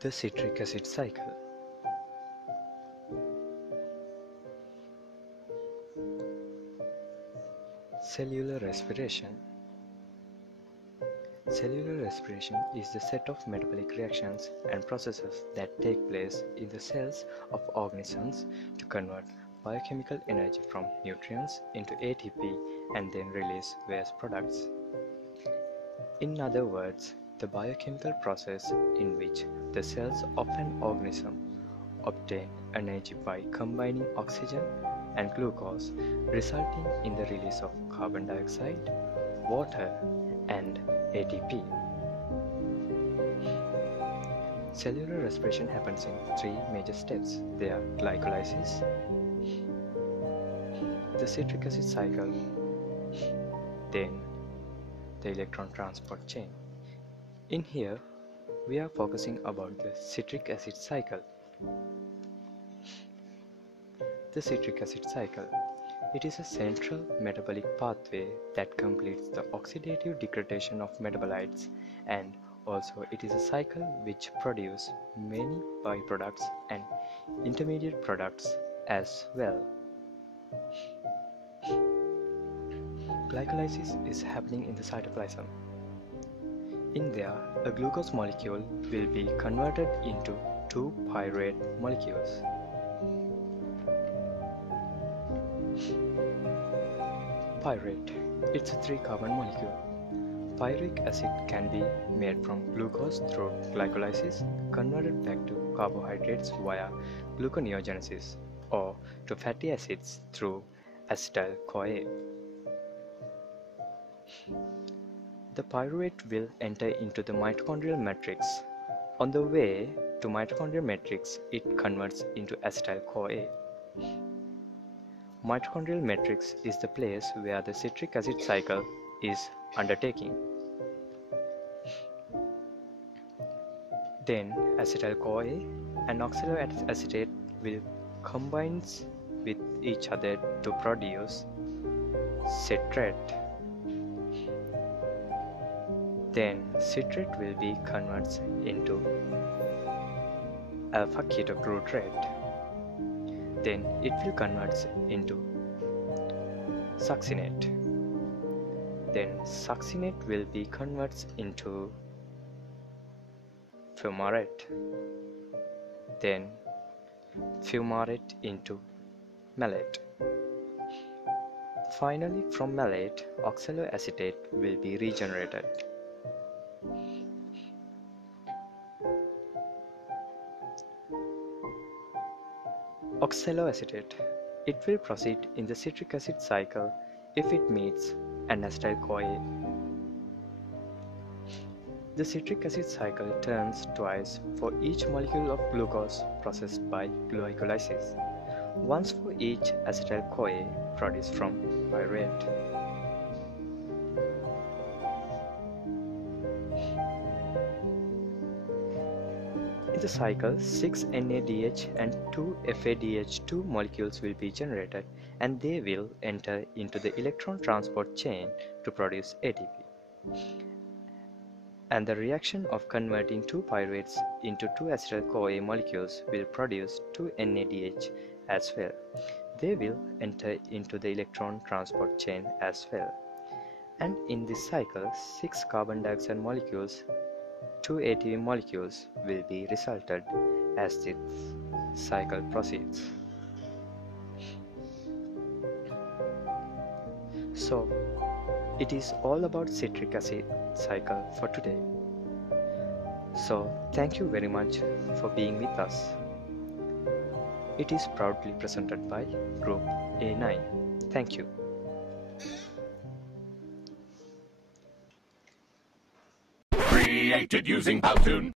The citric acid cycle. Cellular respiration. Cellular respiration is the set of metabolic reactions and processes that take place in the cells of organisms to convert biochemical energy from nutrients into ATP and then release waste products. In other words, the biochemical process in which the cells of an organism obtain energy by combining oxygen and glucose, resulting in the release of carbon dioxide, water, and ATP. Cellular respiration happens in three major steps. They are glycolysis, the citric acid cycle, then the electron transport chain. In here, we are focusing about the citric acid cycle. The citric acid cycle. It is a central metabolic pathway that completes the oxidative degradation of metabolites, and also it is a cycle which produces many byproducts and intermediate products as well. Glycolysis is happening in the cytoplasm. In there, a glucose molecule will be converted into two pyruvate molecules. Pyruvate. It's a 3-carbon molecule. Pyruvic acid can be made from glucose through glycolysis, converted back to carbohydrates via gluconeogenesis, or to fatty acids through acetyl-CoA. The pyruvate will enter into the mitochondrial matrix. On the way to mitochondrial matrix, it converts into acetyl-CoA. Mitochondrial matrix is the place where the citric acid cycle is undertaking. Then acetyl-CoA and oxaloacetate will combine with each other to produce citrate. Then citrate will be converted into alpha-ketoglutarate. Then it will convert into succinate. Then succinate will be converted into fumarate. Then fumarate into malate. Finally, from malate, oxaloacetate will be regenerated. Oxaloacetate. It will proceed in the citric acid cycle if it meets an acetyl-CoA. The citric acid cycle turns twice for each molecule of glucose processed by glycolysis, once for each acetyl-CoA produced from pyruvate. In the cycle, 6 NADH and 2 FADH2 molecules will be generated, and they will enter into the electron transport chain to produce ATP. And the reaction of converting 2 pyruvates into 2 acetyl-CoA molecules will produce 2 NADH as well. They will enter into the electron transport chain as well. And in this cycle, 6 carbon dioxide molecules, 2 ATP molecules will be resulted as this cycle proceeds. So, it is all about citric acid cycle for today. So, thank you very much for being with us. It is proudly presented by Group A9. Thank you. Created using Powtoon.